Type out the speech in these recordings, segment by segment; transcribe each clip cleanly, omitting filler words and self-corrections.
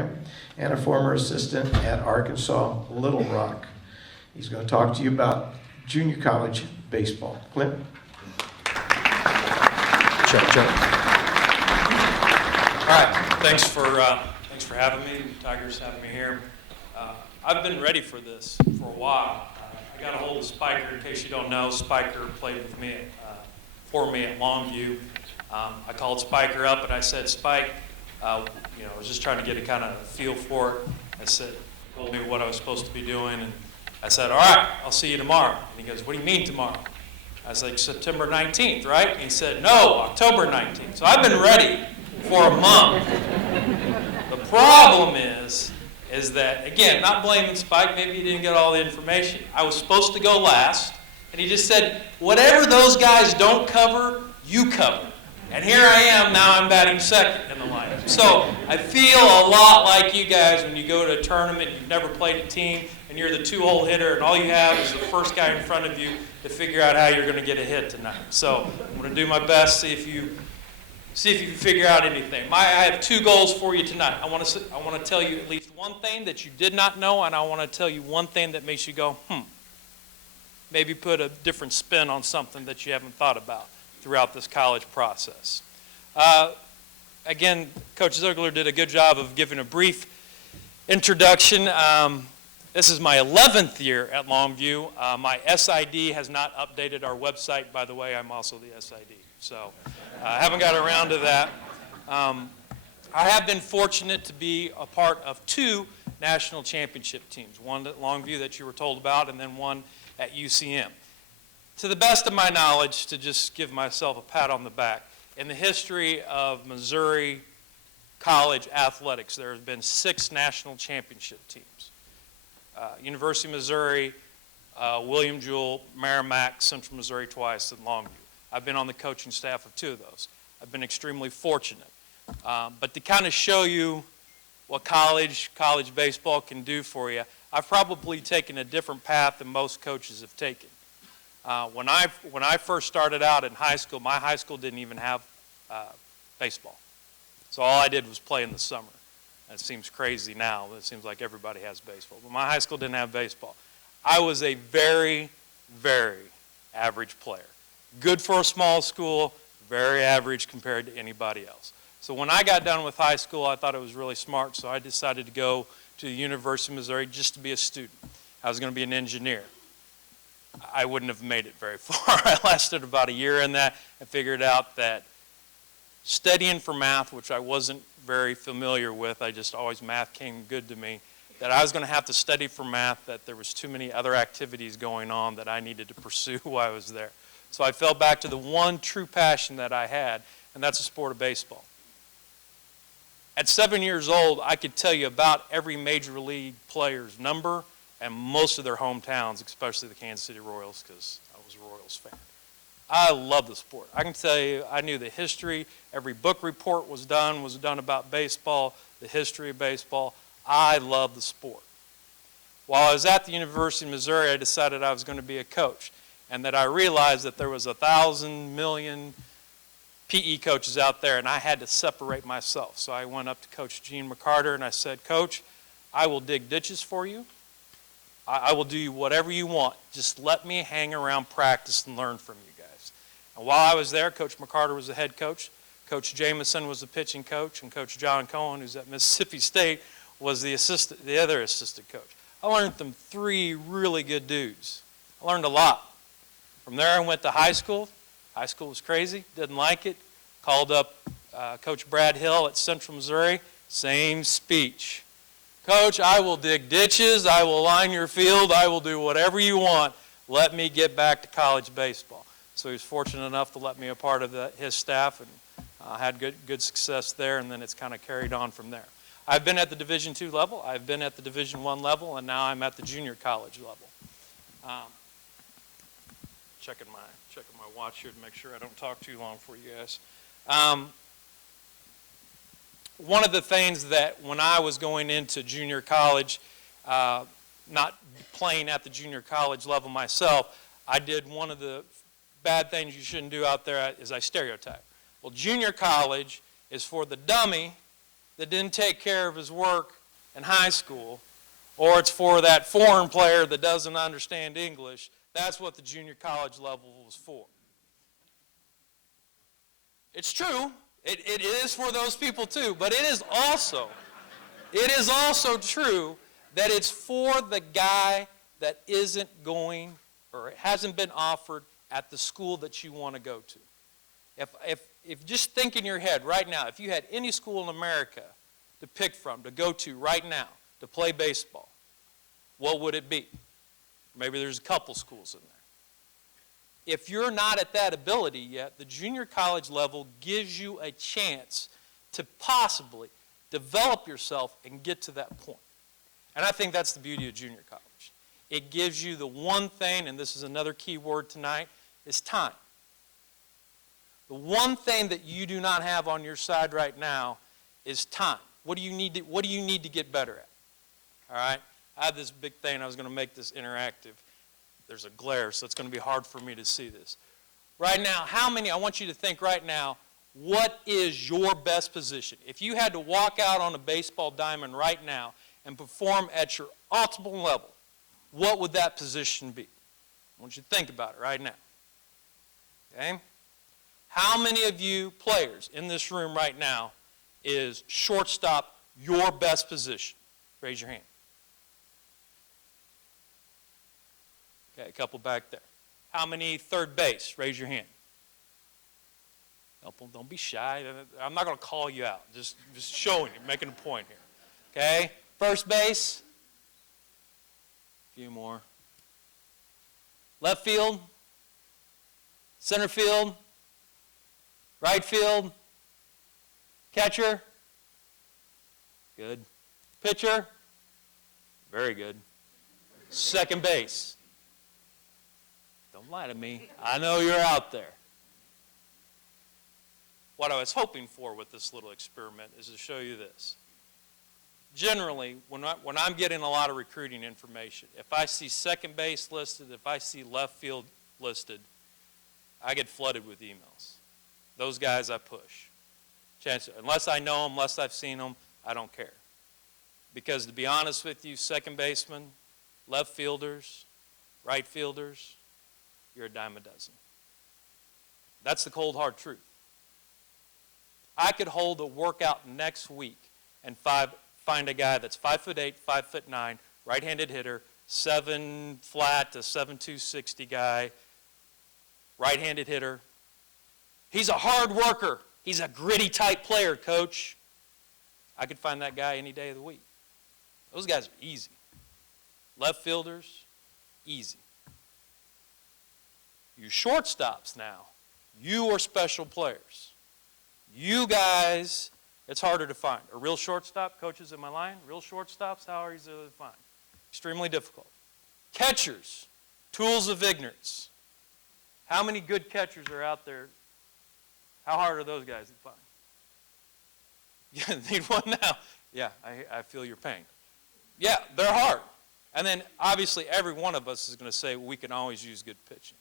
and a former assistant at Arkansas Little Rock. He's going to talk to you about junior college baseball. Clint? Check. All right, thanks for having me. Tigers having me here. I've been ready for this for a while. I got a hold of Spiker. In case you don't know, Spiker played with me for me at Longview. I called Spiker up and I said, Spike, I was just trying to get a kind of feel for it. I said, he told me what I was supposed to be doing, and I said, all right, I'll see you tomorrow. And he goes, what do you mean tomorrow? I was like, September 19th, right? And he said, no, October 19th. So I've been ready for a month. The problem is that, again, not blaming Spike, maybe he didn't get all the information. I was supposed to go last, and he just said, whatever those guys don't cover, you cover. And here I am, now I'm batting second in the lineup. So I feel a lot like you guys when you go to a tournament, you've never played a team, and you're the two-hole hitter, and all you have is the first guy in front of you to figure out how you're going to get a hit tonight. So I'm going to do my best, see if you can figure out anything. I have two goals for you tonight. I want to tell you at least one thing that you did not know, and I want to tell you one thing that makes you go, maybe put a different spin on something that you haven't thought about throughout this college process. Again, Coach Ziegler did a good job of giving a brief introduction. This is my 11th year at Longview. My SID has not updated our website. By the way, I'm also the SID. So I haven't got around to that. I have been fortunate to be a part of two national championship teams, one at Longview that you were told about, and then one at UCM. To the best of my knowledge, to just give myself a pat on the back, in the history of Missouri college athletics, there have been 6 national championship teams. University of Missouri, William Jewell, Merrimack, Central Missouri twice, and Longview. I've been on the coaching staff of 2 of those. I've been extremely fortunate. But to kind of show you what college baseball can do for you, I've probably taken a different path than most coaches have taken. When I first started out in high school, my high school didn't even have baseball. So all I did was play in the summer. It seems crazy now. It seems like everybody has baseball. But my high school didn't have baseball. I was a very, very average player. Good for a small school, very average compared to anybody else. So when I got done with high school, I thought it was really smart, so I decided to go to the University of Missouri just to be a student. I was going to be an engineer. I wouldn't have made it very far. I lasted about a year in that and figured out that studying for math, which I wasn't very familiar with, math came good to me, that I was going to have to study for math, that there was too many other activities going on that I needed to pursue while I was there. So I fell back to the one true passion that I had, and that's the sport of baseball. At 7 years old, I could tell you about every major league player's number and most of their hometowns, especially the Kansas City Royals, because I was a Royals fan. I love the sport. I can tell you, I knew the history. Every book report was done about baseball, the history of baseball. I love the sport. While I was at the University of Missouri, I decided I was going to be a coach, and that I realized that there was 1,000 million PE coaches out there, and I had to separate myself. So I went up to Coach Gene McCarter, and I said, Coach, I will dig ditches for you. I will do whatever you want. Just let me hang around, practice, and learn from you guys. And while I was there, Coach McCarter was the head coach. Coach Jameson was the pitching coach, and Coach John Cohen, who's at Mississippi State, was the other assistant coach. I learned from 3 really good dudes. I learned a lot. From there, I went to high school. High school was crazy, didn't like it. Called up Coach Brad Hill at Central Missouri, same speech. Coach, I will dig ditches, I will line your field, I will do whatever you want. Let me get back to college baseball. So he was fortunate enough to let me a part of his staff, and I had good success there, and then it's kind of carried on from there. I've been at the Division II level, I've been at the Division I level, and now I'm at the junior college level. Checking my watch here to make sure I don't talk too long for you guys. One of the things that when I was going into junior college, not playing at the junior college level myself, I did one of the bad things you shouldn't do out there is I stereotype. Well, junior college is for the dummy that didn't take care of his work in high school, or it's for that foreign player that doesn't understand English. That's what the junior college level was for. It's true. It is for those people too, but it is also true that it's for the guy that isn't going or hasn't been offered at the school that you want to go to. If just think in your head right now, if you had any school in America to pick from, to go to right now, to play baseball, what would it be? Maybe there's a couple schools in there. If you're not at that ability yet, the junior college level gives you a chance to possibly develop yourself and get to that point. And I think that's the beauty of junior college. It gives you the one thing, and this is another key word tonight, is time. The one thing that you do not have on your side right now is time. What do you need to get better at? All right? I have this big thing. I was going to make this interactive. There's a glare, so it's going to be hard for me to see this. Right now, I want you to think right now, what is your best position? If you had to walk out on a baseball diamond right now and perform at your optimal level, what would that position be? I want you to think about it right now. Okay? How many of you players in this room right now is shortstop your best position? Raise your hand. Okay, a couple back there. How many third base? Raise your hand. Don't be shy. I'm not going to call you out. Just showing you, making a point here. Okay? First base. A few more. Left field. Center field. Right field. Catcher. Good. Pitcher. Very good. Second base. Don't lie to me. I know you're out there. What I was hoping for with this little experiment is to show you this. Generally, when I'm getting a lot of recruiting information, if I see second base listed, if I see left field listed, I get flooded with emails. Those guys I push. Unless I know them, unless I've seen them, I don't care. Because to be honest with you, second baseman, left fielders, right fielders, you're a dime a dozen. That's the cold hard truth. I could hold a workout next week and find a guy that's 5'8", 5'9", right-handed hitter, 7 flat to 7'2", 260 guy, right-handed hitter. He's a hard worker. He's a gritty type player, coach. I could find that guy any day of the week. Those guys are easy. Left fielders, easy. You shortstops now, you are special players. You guys, it's harder to find. A real shortstop, coaches, am I lying? Real shortstops, how easy are they to find? Extremely difficult. Catchers, tools of ignorance. How many good catchers are out there? How hard are those guys to find? You need one now. Yeah, I feel your pain. Yeah, they're hard. And then, obviously, every one of us is going to say, well, we can always use good pitching.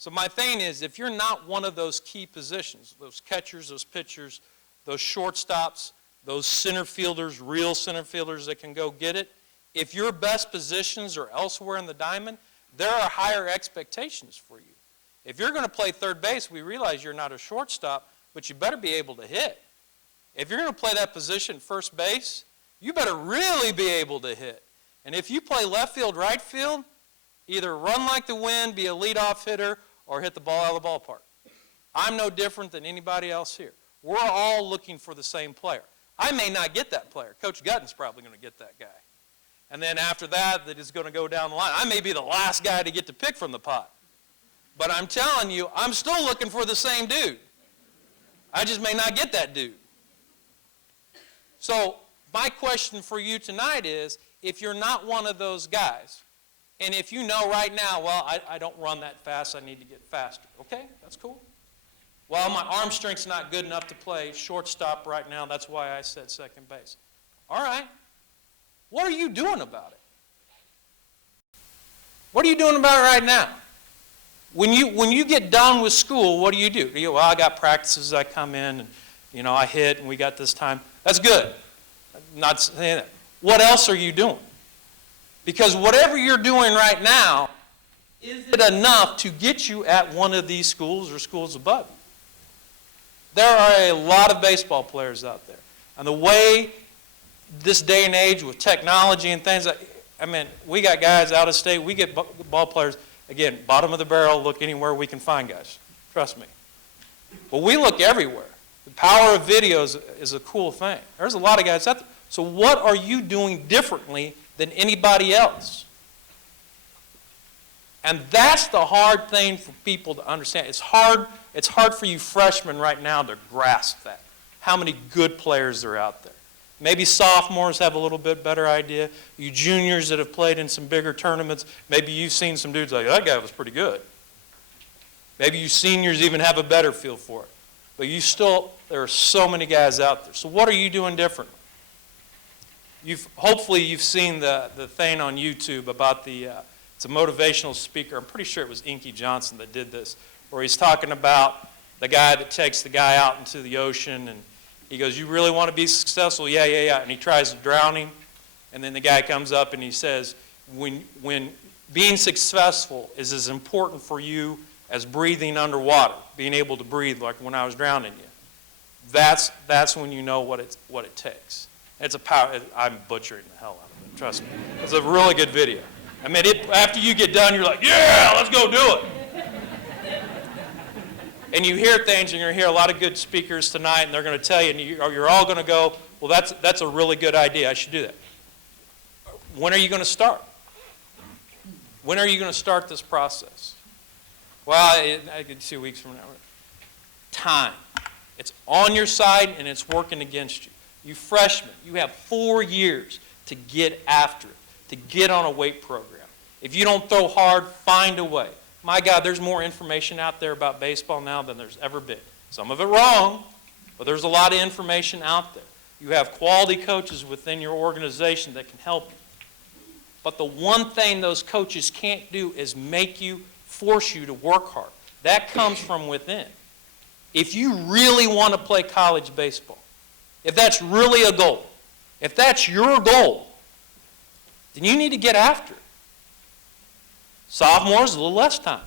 So my thing is, if you're not one of those key positions, those catchers, those pitchers, those shortstops, those center fielders, real center fielders that can go get it, if your best positions are elsewhere in the diamond, there are higher expectations for you. If you're going to play third base, we realize you're not a shortstop, but you better be able to hit. If you're going to play that position, first base, you better really be able to hit. And if you play left field, right field, either run like the wind, be a leadoff hitter, or hit the ball out of the ballpark. I'm no different than anybody else here. We're all looking for the same player. I may not get that player. Coach Gutton's probably going to get that guy. And then after that is going to go down the line. I may be the last guy to get to pick from the pot. But I'm telling you, I'm still looking for the same dude. I just may not get that dude. So my question for you tonight is, if you're not one of those guys, and if you know right now, well, I don't run that fast, I need to get faster. Okay, that's cool. Well, my arm strength's not good enough to play shortstop right now. That's why I said second base. All right. What are you doing about it? What are you doing about it right now? When you get done with school, what do? You go, well, I got practices, I come in, and I hit, and we got this time. That's good. I'm not saying that. What else are you doing? Because whatever you're doing right now, is it enough to get you at one of these schools or schools above you? There are a lot of baseball players out there. And the way this day and age with technology and things, I mean, we got guys out of state. We get ball players, again, bottom of the barrel, look anywhere we can find guys. Trust me. But we look everywhere. The power of video is a cool thing. There's a lot of guys out there. So what are you doing differently than anybody else? And that's the hard thing for people to understand. It's hard for you freshmen right now to grasp that, how many good players are out there. Maybe sophomores have a little bit better idea. You juniors that have played in some bigger tournaments, maybe you've seen some dudes like, that guy was pretty good. Maybe you seniors even have a better feel for it. But there are so many guys out there. So what are you doing differently? Hopefully you've seen the thing on YouTube about it's a motivational speaker. I'm pretty sure it was Inky Johnson that did this, where he's talking about the guy that takes the guy out into the ocean, and he goes, you really want to be successful? Yeah, yeah, yeah. And he tries to drown him, and then the guy comes up and he says, when being successful is as important for you as breathing underwater, being able to breathe like when I was drowning you. That's when you know what it takes. It's a power. I'm butchering the hell out of it. Trust me. It's a really good video. I mean, after you get done, you're like, yeah, let's go do it. And you hear things, and you're going to hear a lot of good speakers tonight, and they're going to tell you, and you're all going to go, well, that's a really good idea. I should do that. When are you going to start? When are you going to start this process? Well, I could 2 weeks from now. Time. It's on your side, and it's working against you. You freshmen, you have 4 years to get after it, to get on a weight program. If you don't throw hard, find a way. My God, there's more information out there about baseball now than there's ever been. Some of it wrong, but there's a lot of information out there. You have quality coaches within your organization that can help you. But the one thing those coaches can't do is force you to work hard. That comes from within. If you really want to play college baseball, if that's really a goal, if that's your goal, then you need to get after it. Sophomores, a little less time.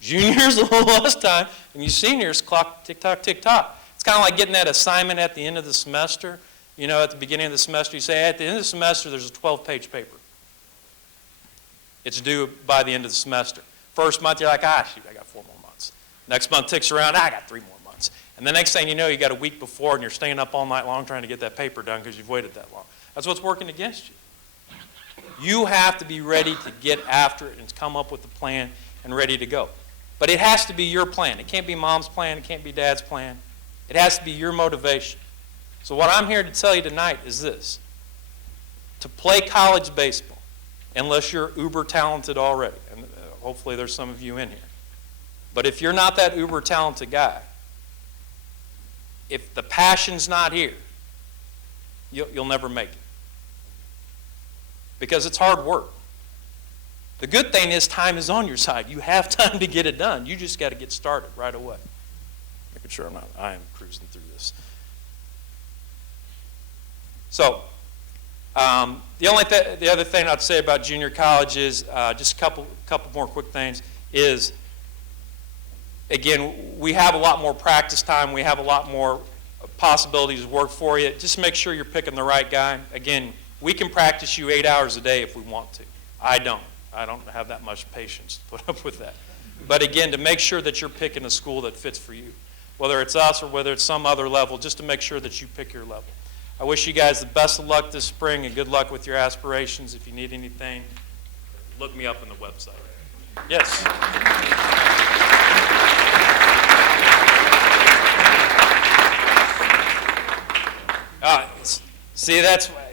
Juniors, a little less time. And you seniors, clock, tick-tock, tick-tock. It's kind of like getting that assignment at the end of the semester. You know, at the beginning of the semester, you say, hey, at the end of the semester, there's a 12-page paper. It's due by the end of the semester. First month, you're like, shoot, I got 4 more months. Next month ticks around, I got 3 more months. And the next thing you know, you got a week before, and you're staying up all night long trying to get that paper done because you've waited that long. That's what's working against you. You have to be ready to get after it and come up with a plan and ready to go. But it has to be your plan. It can't be mom's plan. It can't be dad's plan. It has to be your motivation. So what I'm here to tell you tonight is this. To play college baseball, unless you're uber talented already, and hopefully there's some of you in here, but if you're not that uber talented guy, if the passion's not here, you'll never make it. Because it's hard work. The good thing is time is on your side. You have time to get it done. You just got to get started right away. Making sure I am cruising through this. So, the other thing I'd say about junior college is just a couple more quick things is, again, we have a lot more practice time. We have a lot more possibilities to work for you. Just make sure you're picking the right guy. Again, we can practice you 8 hours a day if we want to. I don't have that much patience to put up with that. But again, to make sure that you're picking a school that fits for you, whether it's us or whether it's some other level, just to make sure that you pick your level. I wish you guys the best of luck this spring and good luck with your aspirations. If you need anything, look me up on the website. Yes? See, that's why.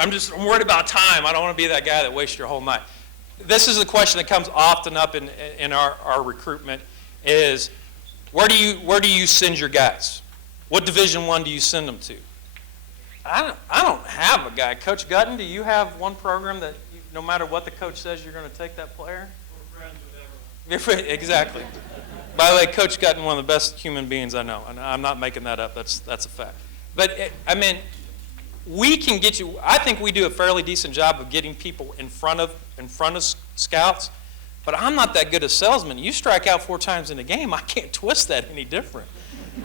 I'm worried about time. I don't want to be that guy that wastes your whole night. This is a question that comes often up in our recruitment is, where do you send your guys? What Division I do you send them to? I don't have a guy. Coach Gutton, do you have one program that no matter what the coach says, you're going to take that player? We're friends with everyone. Exactly. By the way, Coach Gutton, one of the best human beings I know, and I'm not making that up. That's a fact. But, I mean, we can get you, I think we do a fairly decent job of getting people in front of scouts, but I'm not that good a salesman. You strike out 4 times in a game, I can't twist that any different.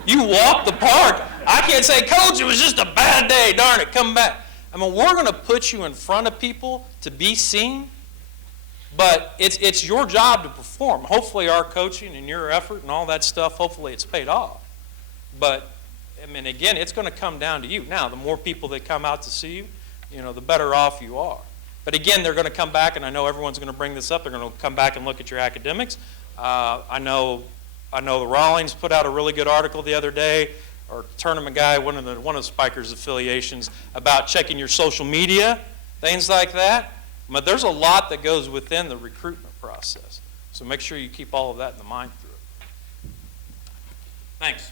You walk the park. I can't say, Coach, it was just a bad day, darn it, come back. I mean, we're going to put you in front of people to be seen, but it's your job to perform. Hopefully our coaching and your effort and all that stuff, hopefully it's paid off. But, I mean, again, it's going to come down to you. Now, the more people that come out to see you, the better off you are. But again, they're going to come back, and I know everyone's going to bring this up. They're going to come back and look at your academics. I know the Rawlings put out a really good article the other day, or Tournament Guy, one of Spiker's affiliations, about checking your social media, things like that. But there's a lot that goes within the recruitment process. So make sure you keep all of that in the mind through it. Thanks.